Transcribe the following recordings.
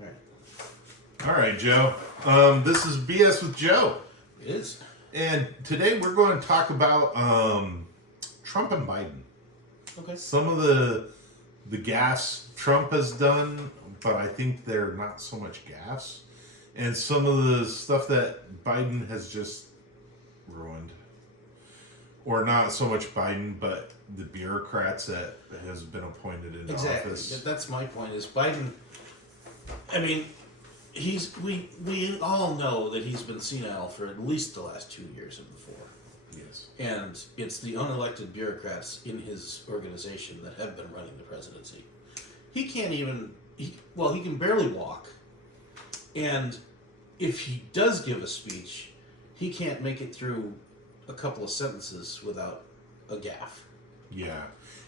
Right. All right, Joe. This is BS with Joe. It is. And today we're going to talk about Trump and Biden. Okay. Some of the gaffes Trump has done, but I think they're not so much gaffes. And some of the stuff that Biden has just ruined. Or not so much Biden, but the bureaucrats that has been appointed into office. That's my point. Is Biden? I mean, we all know that he's been senile for at least the last 2 years and before. Yes. And it's the unelected bureaucrats in his organization that have been running the presidency. He can't even. He can barely walk. And if he does give a speech, he can't make it through a couple of sentences without a gaffe. Yeah,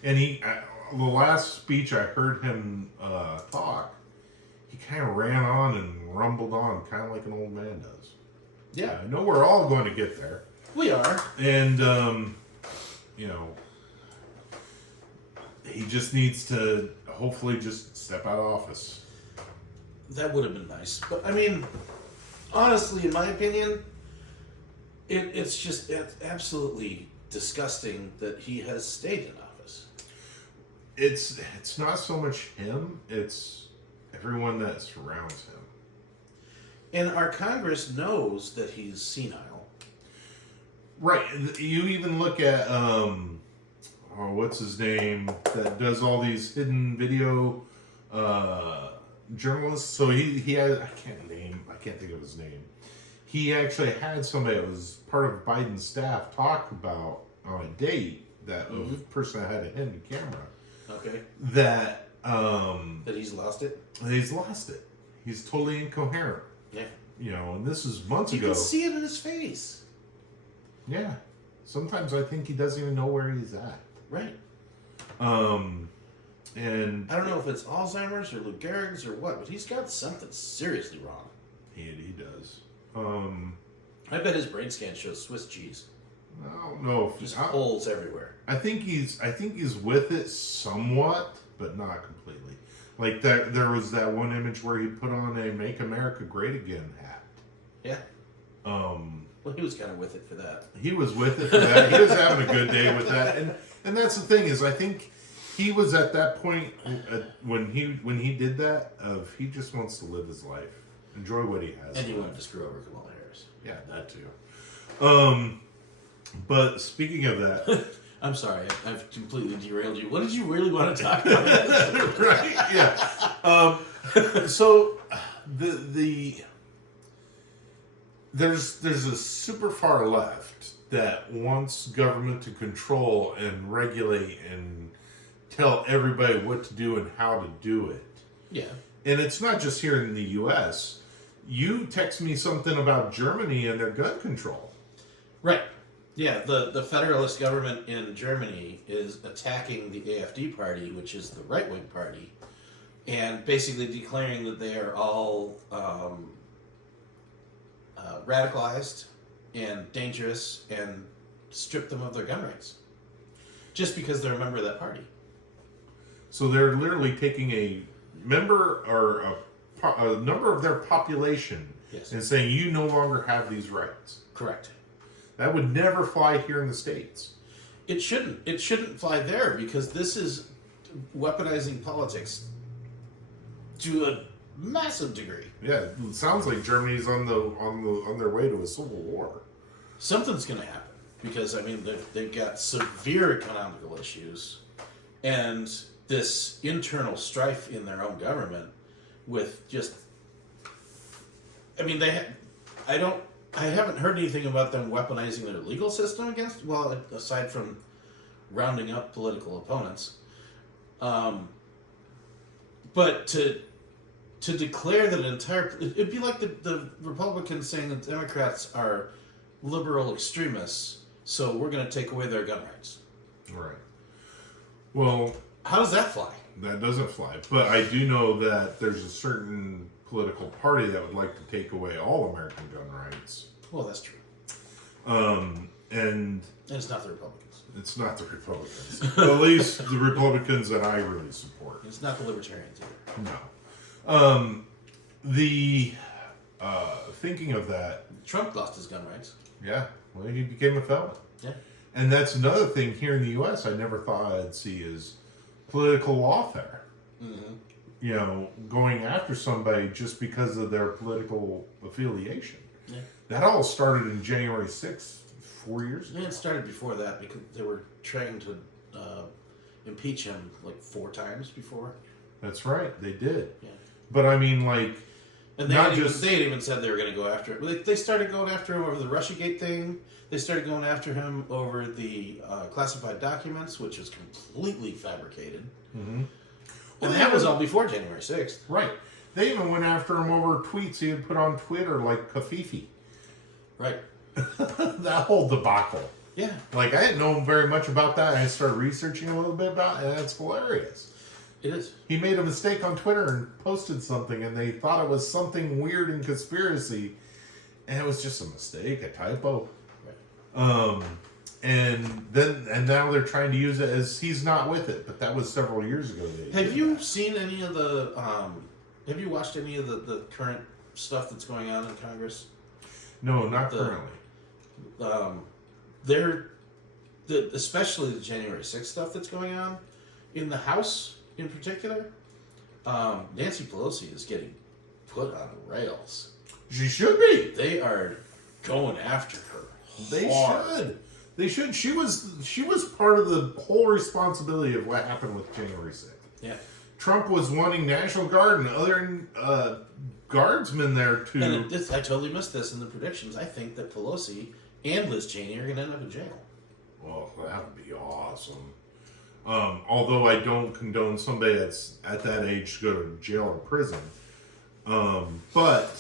and the last speech I heard him talk, he kind of ran on and rumbled on, kind of like an old man does. Yeah, I know we're all going to get there. we are. And he just needs to hopefully just step out of office. That would have been nice, but I mean, honestly, in my opinion, it's absolutely disgusting that he has stayed in office. It's not so much him; it's everyone that surrounds him. And our Congress knows that he's senile. Right. You even look at what's his name that does all these hidden video journalists. So he had I can't think of his name. He actually had somebody that was part of Biden's staff talk about on a date that a person that had a hidden camera. Okay. That he's lost it. He's lost it. He's totally incoherent. Yeah. And this is months ago. You can see it in his face. Yeah. Sometimes I think he doesn't even know where he's at. Right. And I don't know if it's Alzheimer's or Lou Gehrig's or what, but he's got something seriously wrong. he does. I bet his brain scan shows Swiss cheese. I don't know. Just holes everywhere. I think he's with it somewhat, but not completely. Like that, there was that one image where he put on a "Make America Great Again" hat. Yeah. Well, he was kind of with it for that. He was with it for that. He was having a good day with that, and that's the thing is, I think he was at that point when he did that of he just wants to live his life, enjoy what he has, and he wanted to screw over Kamala Harris. Yeah, that too. But speaking of that, I'm sorry, I've completely derailed you. What did you really want to talk about? Right? Yeah. So there's a super far left that wants government to control and regulate and tell everybody what to do and how to do it. Yeah. And it's not just here in the U.S. You text me something about Germany and their gun control. Right. Yeah, the federalist government in Germany is attacking the AfD party, which is the right-wing party, and basically declaring that they are all radicalized and dangerous and strip them of their gun rights. Just because they're a member of that party. So they're literally taking a member or a number of their population and saying you no longer have these rights. Correct. That would never fly here in the States. It shouldn't. It shouldn't fly there because this is weaponizing politics to a massive degree. Yeah, it sounds like Germany's on their way to a civil war. Something's going to happen because I mean they've got severe economical issues and this internal strife in their own government with just. I mean I haven't heard anything about them weaponizing their legal system against, well, aside from rounding up political opponents. But to declare that it'd be like the Republicans saying that Democrats are liberal extremists, so we're going to take away their gun rights. Right. Well, how does that fly? That doesn't fly. But I do know that there's a certain political party that would like to take away all American gun rights. Well, that's true. And it's not the Republicans. It's not the Republicans. At least the Republicans that I really support. It's not the Libertarians either. No. the thinking of that, Trump lost his gun rights. yeah, well, he became a felon. Yeah. And that's another thing here in the U.S. I never thought I'd see is political lawfare. Mm-hmm. You know, going after somebody just because of their political affiliation. Yeah. That all started in January 6th, 4 years ago. Yeah, it started before that because they were trying to impeach him like 4 times before. That's right, they did. Yeah. But I mean, like, And they not had, even, just they had even said they were going to go after it. They started going after him over the Russiagate thing. They started going after him over the classified documents, which is completely fabricated. Mhm. And that was all before January 6th. Right. They even went after him over tweets he had put on Twitter, like Kafifi. Right. That whole debacle. Yeah. Like, I didn't know very much about that. I started researching a little bit about it, and it's hilarious. It is. He made a mistake on Twitter and posted something, and they thought it was something weird in conspiracy, and it was just a mistake, a typo. Right. And now they're trying to use it as he's not with it, but that was several years ago. Have you seen any of the? Have you watched any of the current stuff that's going on in Congress? No, not currently. Especially the January 6th stuff that's going on in the House in particular. Nancy Pelosi is getting put on rails. She should be. They are going after her. They hard. should. They should. She was part of the whole responsibility of what happened with January 6th. Yeah. Trump was wanting National Guard and other guardsmen there to. And I totally missed this in the predictions. I think that Pelosi and Liz Cheney are going to end up in jail. Well, that would be awesome. Although I don't condone somebody that's at that age to go to jail or prison. But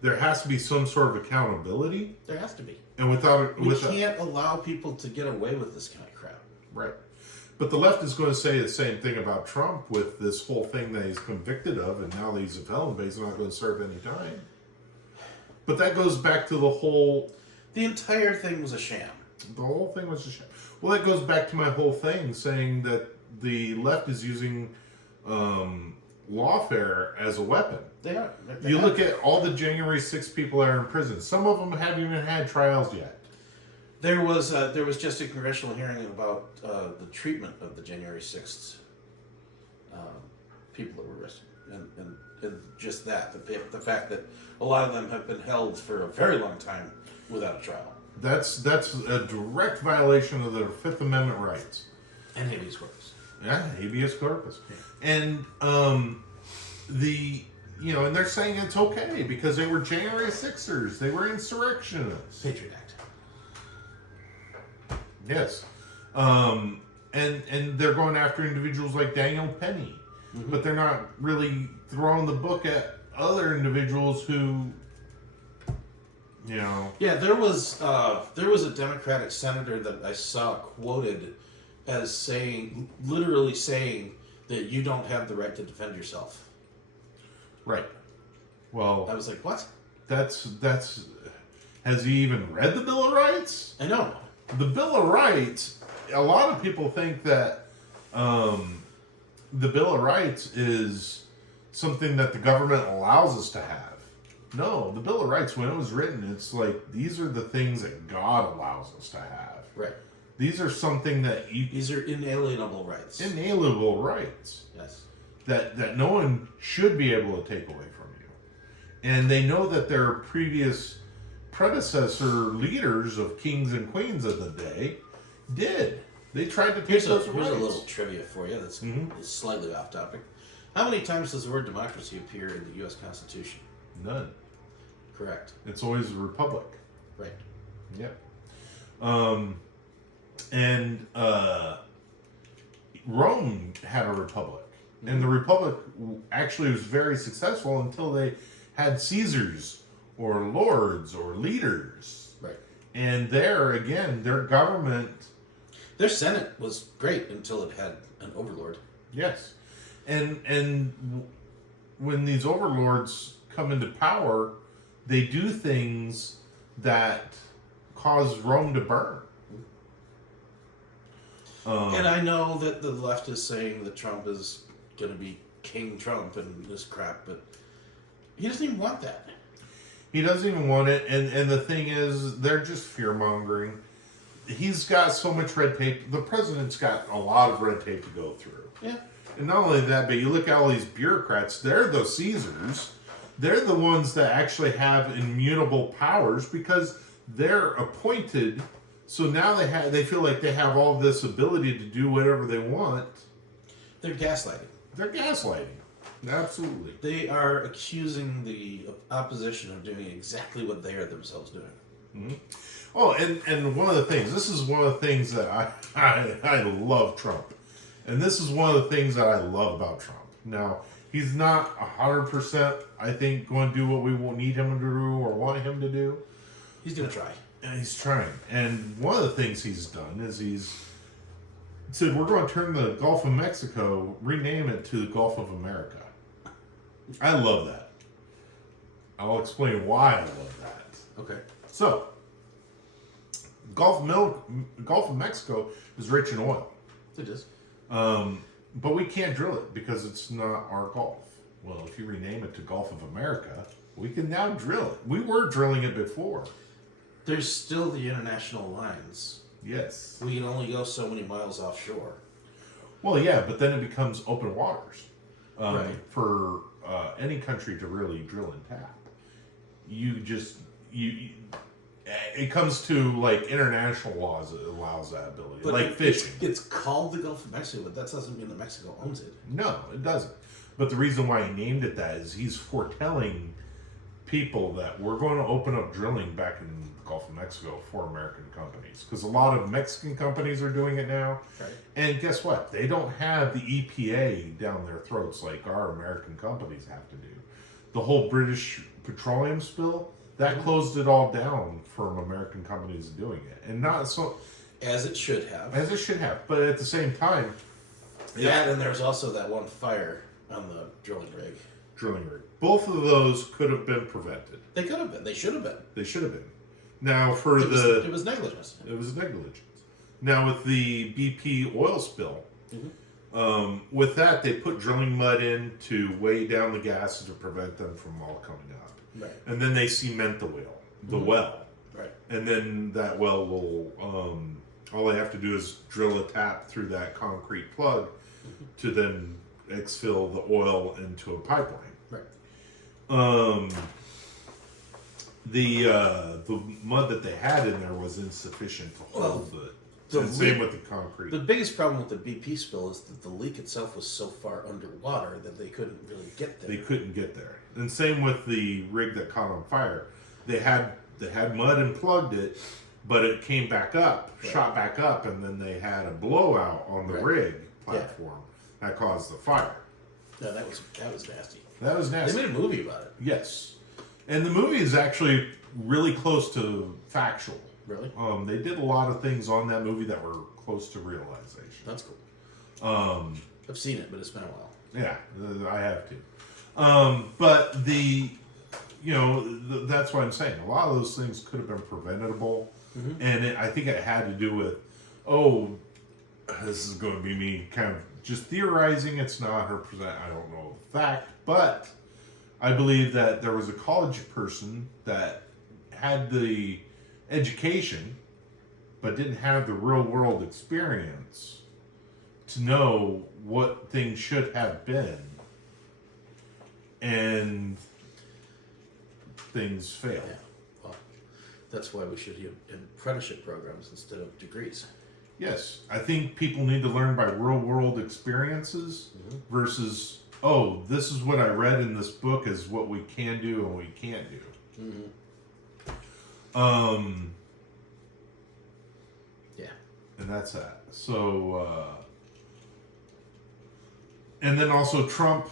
there has to be some sort of accountability. There has to be. And without We can't allow people to get away with this kind of crap. right. But the left is going to say the same thing about Trump with this whole thing that he's convicted of, and now that he's a felon, but he's not going to serve any time. But that goes back to the whole. The entire thing was a sham. The whole thing was a sham. Well, that goes back to my whole thing saying that the left is using lawfare as a weapon. They are. You look at all the January 6 people that are in prison. Some of them haven't even had trials yet. There was just a congressional hearing about the treatment of the January 6th people that were arrested, and just that the fact that a lot of them have been held for a very long time without a trial. That's a direct violation of their Fifth Amendment rights. And habeas corpus. Yeah, habeas corpus. And and they're saying it's okay because they were January 6ers. They were insurrectionists. Patriot Act. Yes. And they're going after individuals like Daniel Penny. Mm-hmm. But they're not really throwing the book at other individuals who, Yeah, there was a Democratic senator that I saw quoted as literally saying that you don't have the right to defend yourself. Right. Well, I was like, what? That's. Has he even read the Bill of Rights? I know. The Bill of Rights. A lot of people think that the Bill of Rights is something that the government allows us to have. No, the Bill of Rights, when it was written, it's like these are the things that God allows us to have. Right. These are something that These are inalienable rights. Inalienable rights. Yes. That no one should be able to take away from you. And they know that their previous predecessor leaders of kings and queens of the day did. They tried to take those rights. Here's a little trivia for you that's slightly off topic. How many times does the word democracy appear in the U.S. Constitution? None. Correct. It's always a republic. Right. Yep. Rome had a republic. Mm-hmm. And the republic actually was very successful until they had Caesars or lords or leaders. Right. And there, again, their government... Their Senate was great until it had an overlord. Yes. And when these overlords come into power, they do things that cause Rome to burn. And I know that the left is saying that Trump is going to be King Trump and this crap, but He doesn't even want that. He doesn't even want it, and the thing is, they're just fear mongering. He's got so much red tape. The president's got a lot of red tape to go through. Yeah. And not only that, but you look at all these bureaucrats, they're the Caesars. They're the ones that actually have immutable powers because they're appointed. So now they feel like they have all this ability to do whatever they want. They're gaslighting. They're gaslighting. Absolutely. They are accusing the opposition of doing exactly what they are themselves doing. Mm-hmm. Oh, and one of the things, this is one of the things that I love Trump. And this is one of the things that I love about Trump. Now, he's not 100%, I think, going to do what we won't need him to do or want him to do. He's going to try. And he's trying. And one of the things he's done is he's said, we're going to turn the Gulf of Mexico, rename it to the Gulf of America. I love that. I'll explain why I love that. Okay. So, Gulf of Mexico is rich in oil. It is. But we can't drill it because it's not our Gulf. Well, if you rename it to Gulf of America, we can now drill it. We were drilling it before. There's still the international lines. Yes. We can only go so many miles offshore. Well, yeah, but then it becomes open waters Right. for any country to really drill and tap. It comes to like international laws that allows that ability, But like fishing. It's called the Gulf of Mexico, but that doesn't mean that Mexico owns it. No, it doesn't. But the reason why he named it that is he's foretelling people that we're going to open up drilling back in the Gulf of Mexico for American companies. Because a lot of Mexican companies are doing it now. Right. And guess what? They don't have the EPA down their throats like our American companies have to do. The whole British petroleum spill, that closed it all down from American companies doing it. And not so... As it should have. As it should have. But at the same time... That, and there's also that one fire on the drilling rig. Drilling rig. Both of those could have been prevented. They could have been. They should have been. They should have been. Now for It was negligence. It was negligence. Now with the BP oil spill, with that they put drilling mud in to weigh down the gases to prevent them from all coming up. Right. And then they cement the well. Right. And then that well will all they have to do is drill a tap through that concrete plug to then exfil the oil into a pipeline. Right. The mud that they had in there was insufficient to hold and same with the concrete. The biggest problem with the BP spill is that the leak itself was so far underwater that they couldn't really get there. They couldn't get there. And same with the rig that caught on fire. They had mud and plugged it, but it came back up, shot back up, and then they had a blowout on the rig platform that caused the fire. No, that was nasty. That was nasty. They made a movie about it. Yes. And the movie is actually really close to factual. Really? They did a lot of things on that movie that were close to realization. That's cool. I've seen it, but it's been a while. Yeah, I have to. But that's what I'm saying. A lot of those things could have been preventable. And I think it had to do with, this is going to be me kind of just theorizing. It's not 100%, I don't know the fact. But I believe that there was a college person that had the education but didn't have the real world experience to know what things should have been, and things fail. Yeah. Well, that's why we should have apprenticeship programs instead of degrees. Yes, I think people need to learn by real world experiences versus, this is what I read in this book is what we can do and we can't do. Yeah. And that's that. So, and then also Trump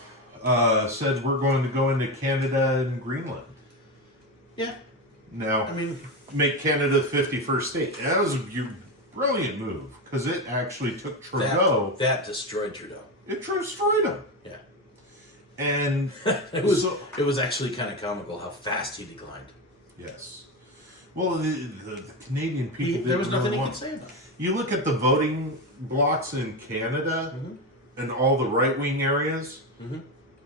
said we're going to go into Canada and Greenland. Yeah. Now, I mean, make Canada the 51st state. And that was a brilliant move because it actually took Trudeau. That destroyed Trudeau. It destroyed him. Yeah. And it was actually kind of comical how fast he declined. Yes. Well, the Canadian people. There was nothing he could say about it. You look at the voting blocks in Canada, and all the right wing areas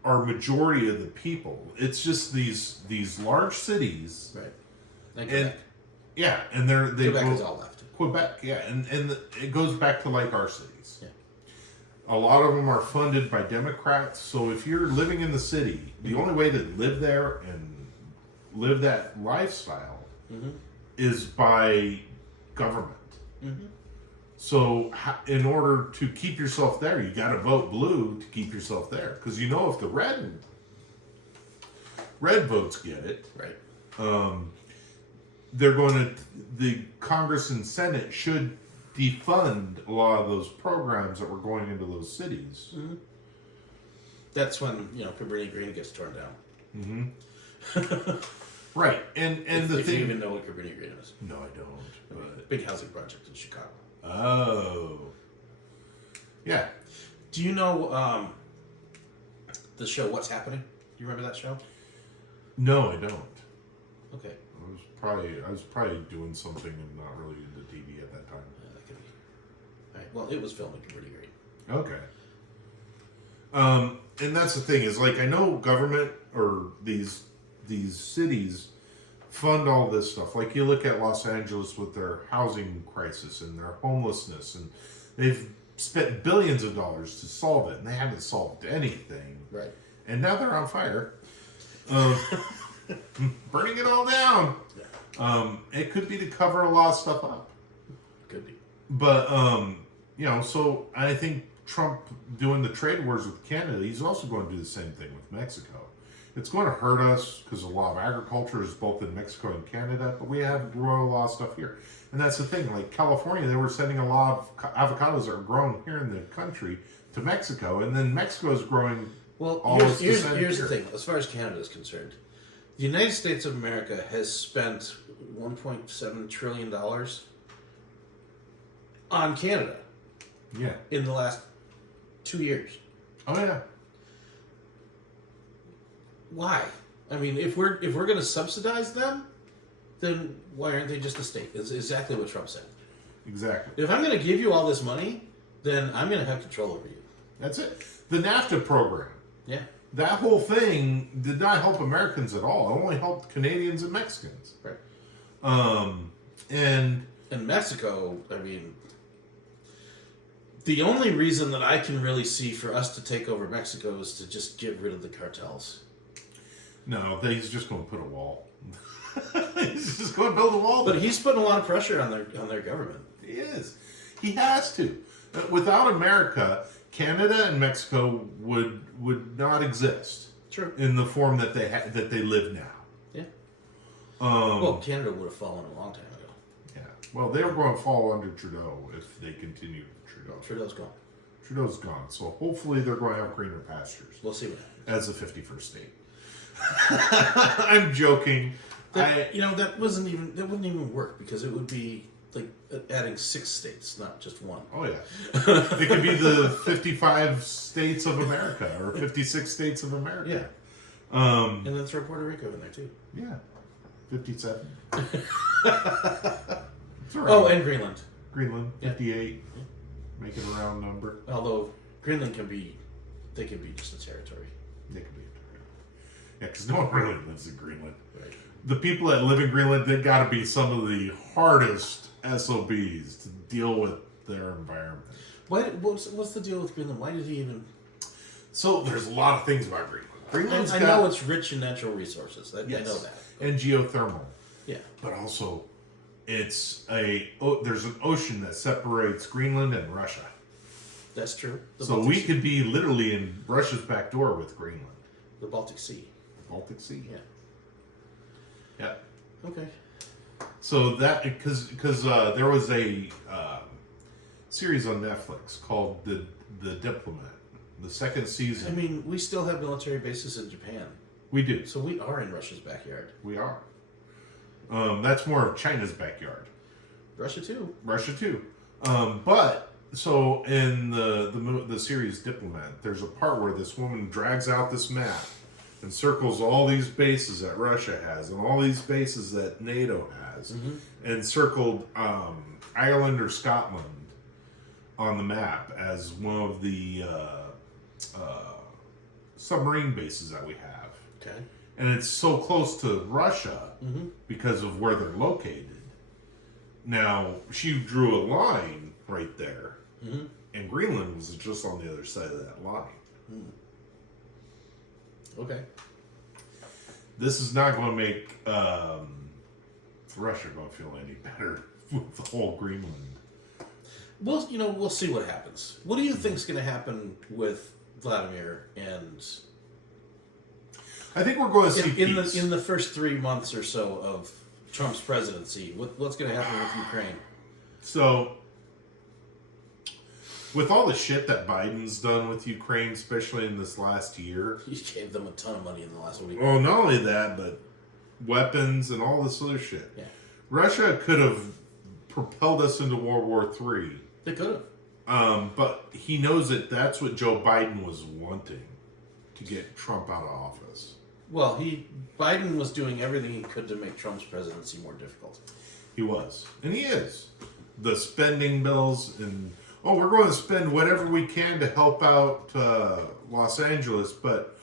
are majority of the people. It's just these large cities, Right. and Quebec. yeah, and they Quebec go, is all left. Quebec, yeah, and it goes back to like our cities. Yeah. A lot of them are funded by Democrats. So if you're living in the city, the only way to live there and live that lifestyle is by government. So in order to keep yourself there, you got to vote blue to keep yourself there, because you know if the red votes get it, Right. they're going to, the Congress and Senate should defund a lot of those programs that were going into those cities. That's when, Cabrini Green gets torn down. Right, and If the you thing, even know what Cabrini Green is. no, I don't. But Big housing project in Chicago. oh, yeah, Do you know the show What's Happening? Do you remember that show? no, I don't. Okay. I was probably doing something and not really into TV at that time. Yeah, that could be. All right. Well, it was filmed in Cabrini Green. Okay. And that's the thing is, like, I know government or these cities fund all this stuff. Like, you look at Los Angeles with their housing crisis and their homelessness, and they've spent billions of dollars to solve it, and they haven't solved anything. Right. And now they're on fire, burning it all down. It could be to cover a lot of stuff up. Could be. But so I think Trump doing the trade wars with Canada, he's also going to do the same thing with Mexico. It's going to hurt us because a lot of agriculture is both in Mexico and Canada, but we have grown a lot of stuff here. And that's the thing, like California, they were sending a lot of avocados that are grown here in the country to Mexico, and then Mexico is growing. Well, all here's this to send the here. thing. As far as Canada is concerned, the United States of America has spent $1.7 trillion on Canada Yeah. in the last 2 years. Oh yeah. Why? I mean, if we're going to subsidize them, then why aren't they just a state? It's exactly what Trump said. Exactly. If I'm going to give you all this money, then I'm going to have control over you. That's it. The NAFTA program. Yeah. That whole thing did not help Americans at all. It only helped Canadians and Mexicans. Right. And In Mexico, I mean, the only reason that I can really see for us to take over Mexico is to just get rid of the cartels. no, he's just going to put a wall. He's just going to build a wall. But he's putting a lot of pressure on their government. He is. He has to. Without America, Canada and Mexico would not exist True. in the form that they live now. Yeah. Um, Well, Canada would have fallen a long time ago. yeah. Well, they were going to fall under Trudeau if they continue with Trudeau. Trudeau's gone. Trudeau's gone, so hopefully they're going to have greener pastures We'll see what happens. as the 51st state. I'm joking. That wouldn't even work because it would be like adding 6 states, not just one. Oh yeah, it could be the 55 states of America or 56 states of America. Yeah. And then throw Puerto Rico in there too. Yeah, 57. Oh, and Greenland. Greenland, Yeah. 58. Make it a round number. Although Greenland can be just a territory. They could be. Yeah, because no one really lives in Greenland. Right. The people that live in Greenland, they got to be some of the hardest SOBs to deal with their environment. What's the deal with Greenland? Why did he even? So there's a lot of things about Greenland. Greenland's I got, know it's rich in natural resources. I know that. and geothermal. Yeah. But also, there's an ocean that separates Greenland and Russia. That's true. So we could be literally in Russia's back door with Greenland. The Baltic Sea. Baltic Sea. Yeah. Yeah. Okay. So that because there was a series on Netflix called the Diplomat, the second season. I mean, we still have military bases in Japan, we do. so we are in Russia's backyard. We are. That's more of China's backyard. Russia too. Russia too. But so in the series Diplomat, there's a part where this woman drags out this map and circles all these bases that Russia has and all these bases that NATO has, and circled Ireland or Scotland on the map as one of the submarine bases that we have. Okay. And it's so close to Russia Mm-hmm. because of where they're located. Now, she drew a line right there, Mm-hmm. and Greenland was just on the other side of that line. Okay. This is not going to make Russia going to feel any better with the whole Greenland. Well, we'll see what happens. What do you think's going to happen with Vladimir and I think we're going to see peace. in the first 3 months or so of Trump's presidency? What's going to happen with Ukraine? So, with all the shit that Biden's done with Ukraine, especially in this last year, He gave them a ton of money in the last week. well, not only that, but weapons and all this other shit. Yeah, Russia could have propelled us into World War III. they could have. But he knows that that's what Joe Biden was wanting to get Trump out of office. Well, Biden was doing everything he could to make Trump's presidency more difficult. He was. And he is. The spending bills and, we're going to spend whatever we can to help out Los Angeles. But,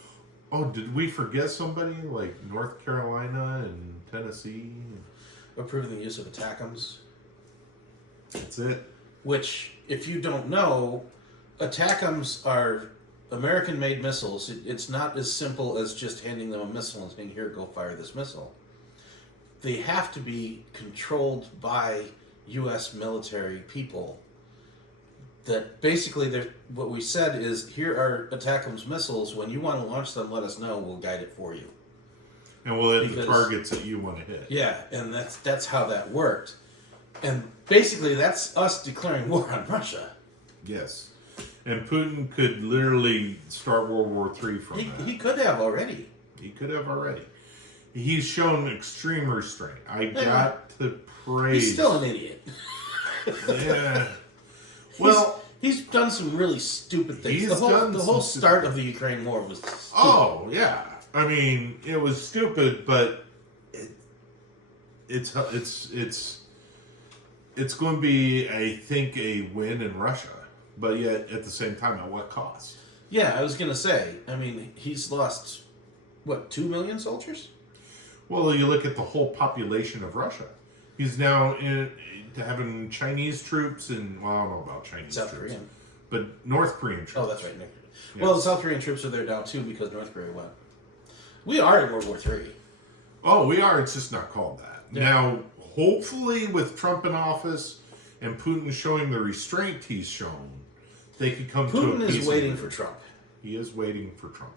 did we forget somebody like North Carolina and Tennessee? Approving the use of ATACMS, That's it. which, if you don't know, ATACMS are American-made missiles. It's not as simple as just handing them a missile and saying, "Here, go fire this missile." They have to be controlled by U.S. military people. That basically, what we said is, here are ATACMS missiles. When you want to launch them, let us know. We'll guide it for you. And we'll hit the Because- targets that you want to hit. Yeah, and that's how that worked. And basically, that's us declaring war on Russia. Yes. And Putin could literally start World War III from that. He could have already. He could have already. He's shown extreme restraint. I got to praise. He's still an idiot. Yeah. Well, he's done some really stupid things. He's The whole, done the some whole stupid start things. of the Ukraine war was stupid. oh yeah. I mean, it was stupid, but it's going to be, I think, a win in Russia. But yet, at the same time, at what cost? Yeah, I was gonna say. I mean, he's lost what, 2 million soldiers? Well, you look at the whole population of Russia. He's now having Chinese troops and, well, I don't know about Chinese South troops, Korean. but North Korean troops. Oh, that's right. Nick. Yes. Well, the South Korean troops are there now too because North Korea went. We are in World War III. Oh, we are. It's just not called that. Yeah. Now, hopefully, with Trump in office and Putin showing the restraint he's shown, they could come to a Putin peace is waiting agreement. for Trump. He is waiting for Trump.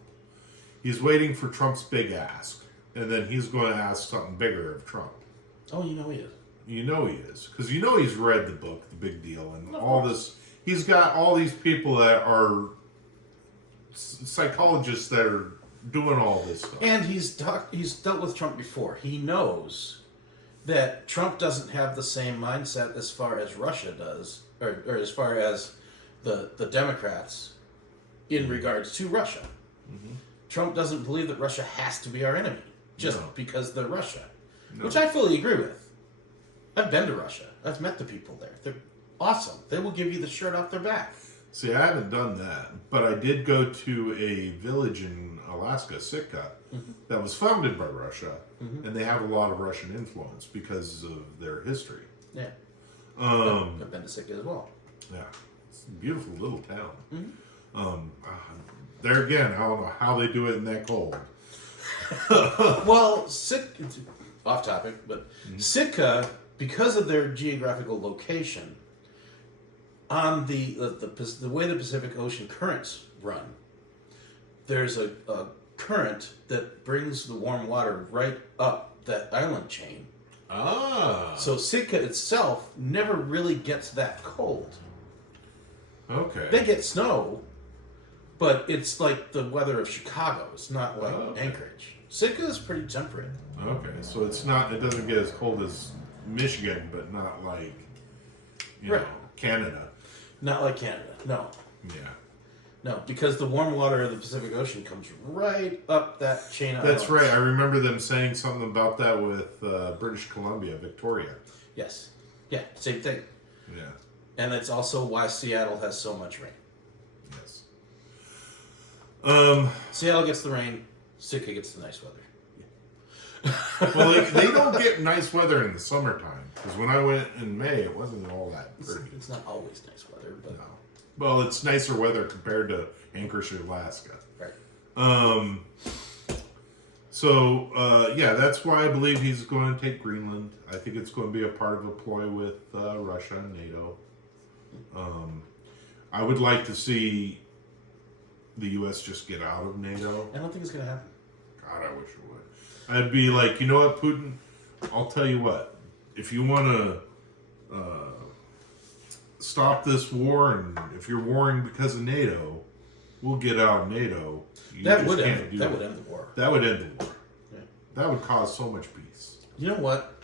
He's waiting for Trump's big ask. And then he's going to ask something bigger of Trump. Oh, you know he is. You know he is. Because you know he's read the book, The Big Deal, and Of all course. this. He's got all these people that are psychologists that are doing all this stuff. And he's dealt with Trump before. He knows that Trump doesn't have the same mindset as far as Russia does, or as far as the Democrats in regards to Russia. Mm-hmm. Trump doesn't believe that Russia has to be our enemy just No. because they're Russia, No. which I fully agree with. I've been to Russia. I've met the people there. They're awesome. They will give you the shirt off their back. See, I haven't done that, but I did go to a village in Alaska, Sitka, that was founded by Russia, and they have a lot of Russian influence because of their history. Yeah. I've been to Sitka as well. Yeah, it's a beautiful little town. There again, I don't know how they do it in that cold. Well, off topic, but Sitka, because of their geographical location, on the way the Pacific Ocean currents run, there's a current that brings the warm water right up that island chain. Ah, So Sitka itself never really gets that cold. okay. They get snow, but it's like the weather of Chicago. It's not like Okay. Anchorage. Sitka is pretty temperate. Okay, so it's not. It doesn't get as cold as Michigan, but not like Right. Canada. Not like Canada. No. Yeah, No, because the warm water of the Pacific Ocean comes right up that chain of that's islands. right. I remember them saying something about that with British Columbia, Victoria. Yes. Yeah, same thing. Yeah. And it's also why Seattle has so much rain. Yes. Seattle gets the rain. Sitka gets the nice weather. Well, they don't get nice weather in the summertime because when I went in May, it wasn't all that pretty. It's not always nice weather, but No. Well, it's nicer weather compared to Anchorage, Alaska. right. Yeah, that's why I believe he's going to take Greenland. I think it's going to be a part of a ploy with Russia and NATO. I would like to see the U.S. just get out of NATO. I don't think it's going to happen. God, I wish it would. I'd be like, you know what, Putin? I'll tell you what. If you want to stop this war, and if you're warring because of NATO, we'll get out of NATO. That would end the war. That would end the war. Yeah. That would cause so much peace. You know what?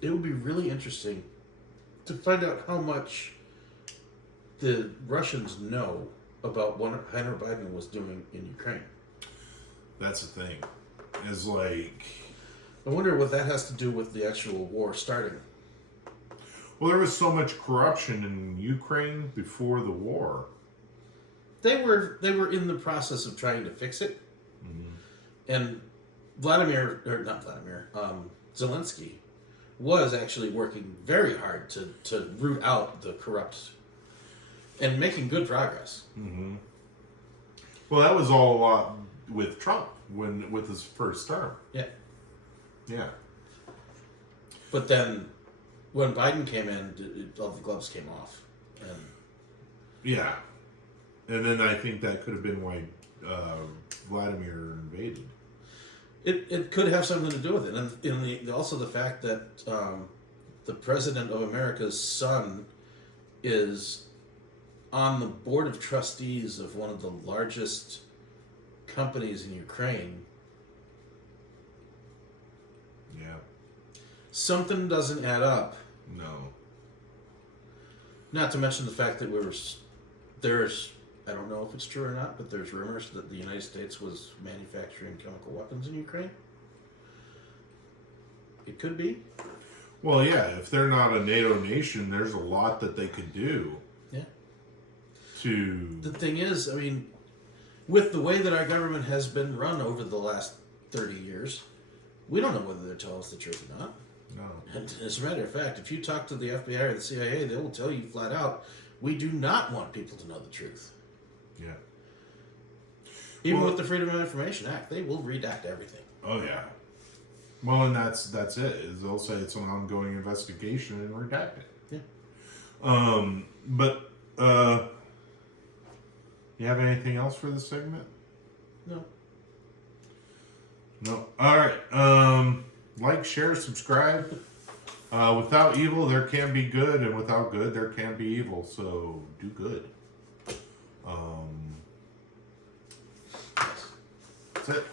It would be really interesting to find out how much the Russians know about what Hunter Biden was doing in Ukraine. That's the thing. Is like, I wonder what that has to do with the actual war starting. well, there was so much corruption in Ukraine before the war. They were in the process of trying to fix it, and Zelensky was actually working very hard to root out the corrupt and making good progress. Mm-hmm. Well, that was all a lot with Trump with his first term. Yeah. Yeah. But then when Biden came in, all the gloves came off. And Yeah. And then I think that could have been why Vladimir invaded. it could have something to do with it. And also the fact that the president of America's son is on the board of trustees of one of the largest companies in Ukraine. Yeah. Something doesn't add up. No. Not to mention the fact that there's, I don't know if it's true or not, but there's rumors that the United States was manufacturing chemical weapons in Ukraine. It could be. Well, yeah, if they're not a NATO nation, there's a lot that they could do. Yeah. The thing is, I mean, with the way that our government has been run over the last 30 years, we don't know whether they're telling us the truth or not. No. And as a matter of fact, if you talk to the FBI or the CIA, they will tell you flat out, we do not want people to know the truth. Yeah. Even with the Freedom of Information Act, they will redact everything. Oh yeah. Well, and that's it. Is they'll say it's an ongoing investigation and redact it. Yeah. But you have anything else for this segment? No. No. All right. Like, share, subscribe. Without evil, there can be good, and without good, there can be evil. So do good. That's it.